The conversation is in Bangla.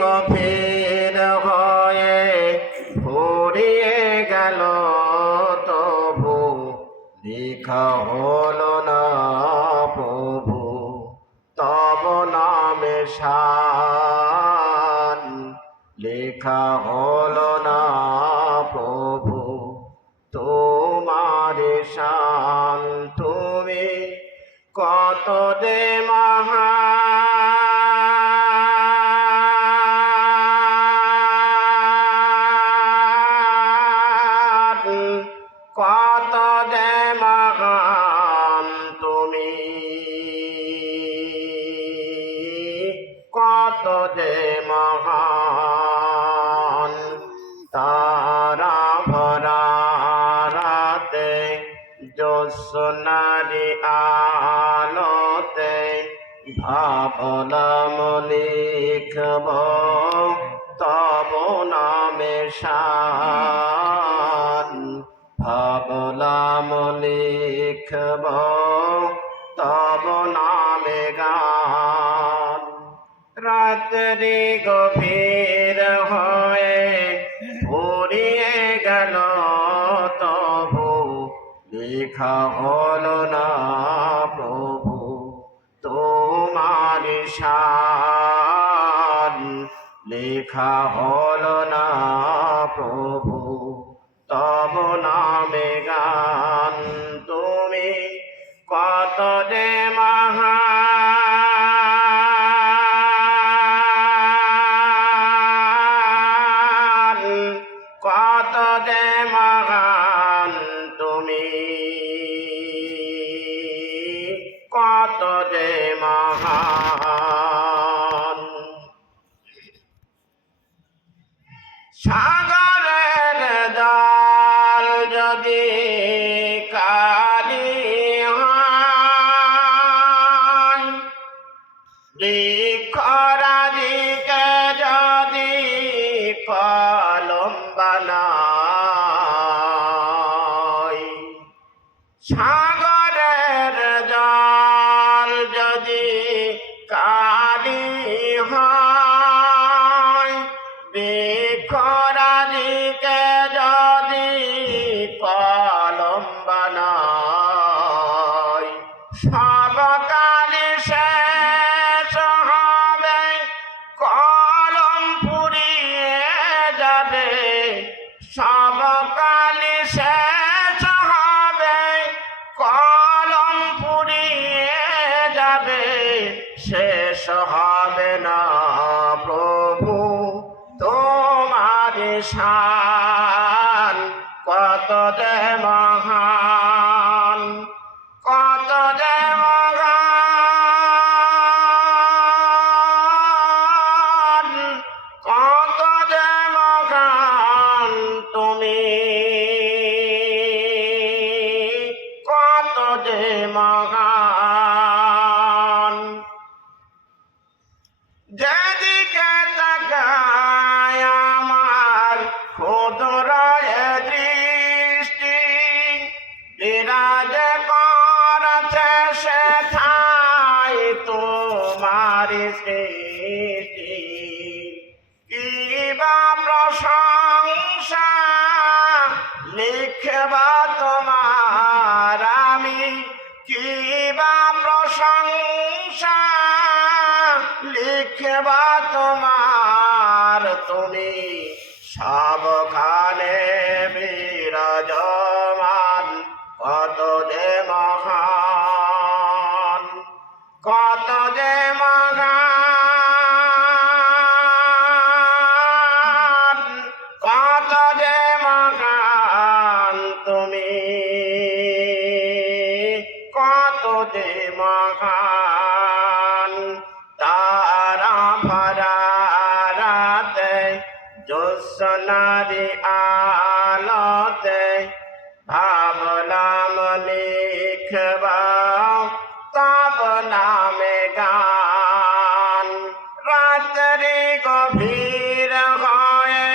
গভীর হয়ে ফুরিয়ে গেল তবু লেখা হলো না প্রভু তব নামে শান লেখা হলো না প্রভু তোমার শান তুমি কত দে মহান কত দে মহান তুমি কত দে মহান তারা ভরা রাতে জ্যোৎস্নারি আলোতে ভাবলাম লিখব তব নামে শান ভাবলাম লিখব তব নামে গান রাত্রি গভীর হয়ে ফুরিয়ে গেল তবু লেখা হলো না প্রভু তোমার শান লেখা হলো না প্রভু তব নামে গান তুমি কত দে মহান কত দে মহান তুমি কত দে মহান সাগরের জল যদি কালি হয় বৃক্ষরাজিকে যদি কলম বানায় সাগরের জল যদি কালি হয় বৃক্ষরাজিকে যদি কলম বানায় সব কালি শেষ হবে কলম ফুরিয়ে যাবে সব কালি শেষ হবে কলম ফুরিয়ে যাবে শেষ হবে না প্রভু তোমার শান কত দে মহান কত দে মহান কত দে মহান তুমি কত দে মহান যেদিকে তাকায় আমার ক্ষুদ্র দৃষ্টি বিরাজ করছে সেথায় তোমার সৃষ্টি কিবা প্রশংসা লিখবা তোমার আমি কিবা প্রশংসা লিখবা তোমার তুমি সবখানে বিরাজমান কত দে মহান কত দে মহান কত দে মহান তুমি কত দে মহান তারা ভরা রাতে জ্যোৎস্নারি আলোতে ভাবলাম লিখবা তব নামে গান রাত্রি গভীর হয়ে